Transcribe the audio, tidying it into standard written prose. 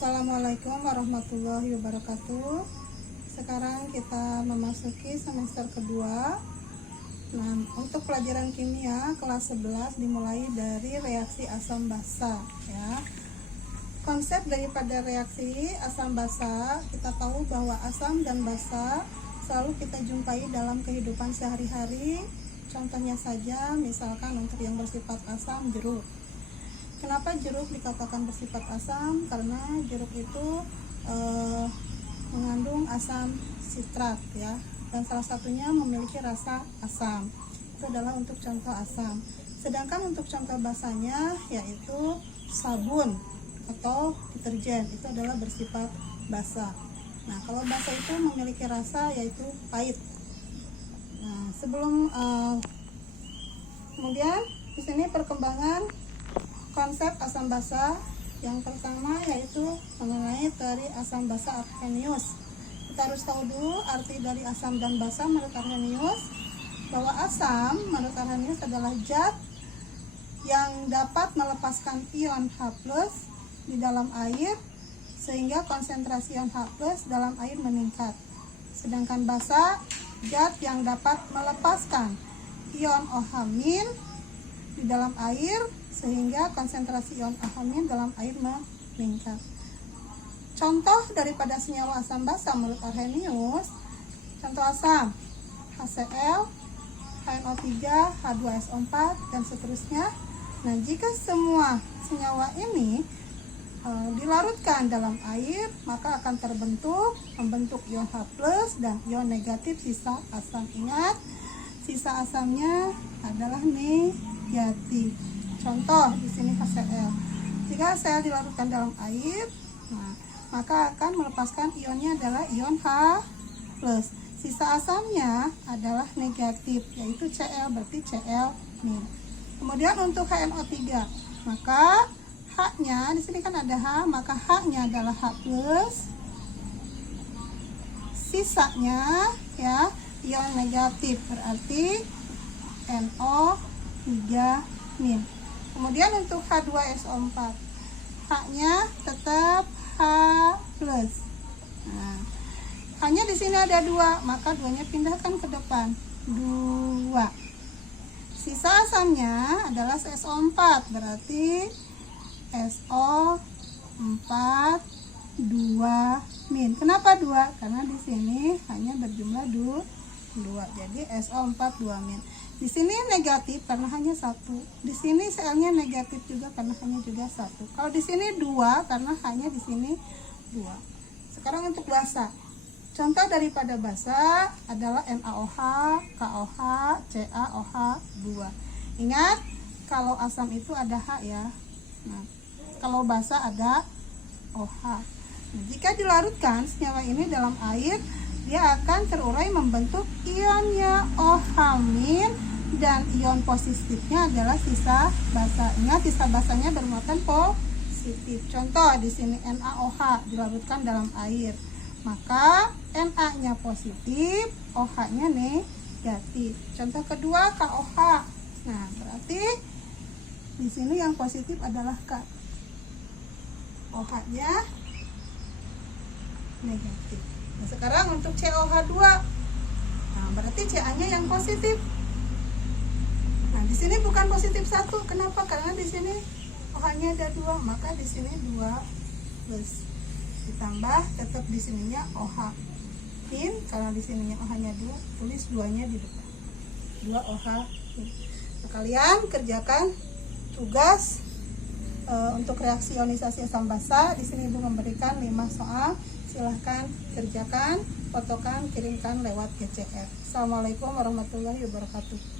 Assalamualaikum warahmatullahi wabarakatuh. Sekarang kita memasuki semester kedua. Nah, untuk pelajaran kimia kelas 11 dimulai dari reaksi asam basa ya. Konsep daripada reaksi asam basa, kita tahu bahwa asam dan basa selalu kita jumpai dalam kehidupan sehari-hari. Contohnya saja, misalkan untuk yang bersifat asam, jeruk. Kenapa jeruk dikatakan bersifat asam? Karena jeruk itu mengandung asam sitrat ya, dan salah satunya memiliki rasa asam. Itu adalah untuk contoh asam. Sedangkan untuk contoh basanya yaitu sabun atau deterjen, itu adalah bersifat basa. Nah, kalau basa itu memiliki rasa yaitu pahit. Nah, kemudian di sini perkembangan konsep asam basa. Yang pertama yaitu mengenai teori asam basa Arrhenius. Kita harus tahu dulu arti dari asam dan basa menurut Arrhenius, bahwa asam menurut Arrhenius adalah zat yang dapat melepaskan ion H+ di dalam air sehingga konsentrasi ion H+ dalam air meningkat. Sedangkan basa zat yang dapat melepaskan ion OH- di dalam air sehingga konsentrasi ion OH- dalam air meningkat. Contoh daripada senyawa asam basa menurut Arrhenius, contoh asam HCl, HNO3, H2SO4 dan seterusnya. Nah, jika semua senyawa ini dilarutkan dalam air, maka akan membentuk ion H+ dan ion negatif sisa asam. Ingat, sisa asamnya adalah negatif. Contoh di sini HCl. Jika HCl dilarutkan dalam air, maka akan melepaskan ionnya adalah ion H+. Sisa asamnya adalah negatif, yaitu Cl, berarti Cl-. Kemudian untuk HNO3, maka H-nya di sini kan ada H, maka H-nya adalah H+. Sisanya ya ion negatif, berarti NO3-. Kemudian untuk H2SO4, H-nya tetap H+. Nah, H-nya di sini ada 2, maka 2-nya pindahkan ke depan. 2. Sisa asamnya adalah SO4, berarti SO4 2-. Kenapa 2? Karena di sini hanya berjumlah 2. Jadi SO4 2-. Di sini negatif karena hanya 1. Di sini Cl-nya negatif juga karena hanya juga 1. Kalau di sini 2 karena hanya di sini 2. Sekarang untuk basa. Contoh daripada basa adalah NaOH, KOH, CaOH2. Ingat, kalau asam itu ada H ya. Nah, kalau basa ada OH. Nah, jika dilarutkan senyawa ini dalam air, dia akan terurai membentuk ionnya OH- dan ion positifnya adalah sisa basa. Ingat, sisa basanya bermuatan positif. Contoh di sini NaOH dilarutkan dalam air, maka Na-nya positif, OH-nya negatif. Contoh kedua KOH. Nah, berarti di sini yang positif adalah K. OH-nya negatif. Nah, sekarang untuk COH2. Nah, berarti Ca-nya yang positif. Nah, di sini bukan positif 1. Kenapa? Karena di sini OH-nya ada 2, maka di sini 2 plus. Ditambah tetap di sininya OH. Karena di sininya OH-nya 2, tulis 2-nya di depan. 2 OH. Nah, kalian kerjakan tugas untuk reaksi ionisasi asam basa. Di sini Ibu memberikan 5 soal. Silahkan kerjakan, fotokan, kirimkan lewat GCR. Assalamualaikum warahmatullahi wabarakatuh.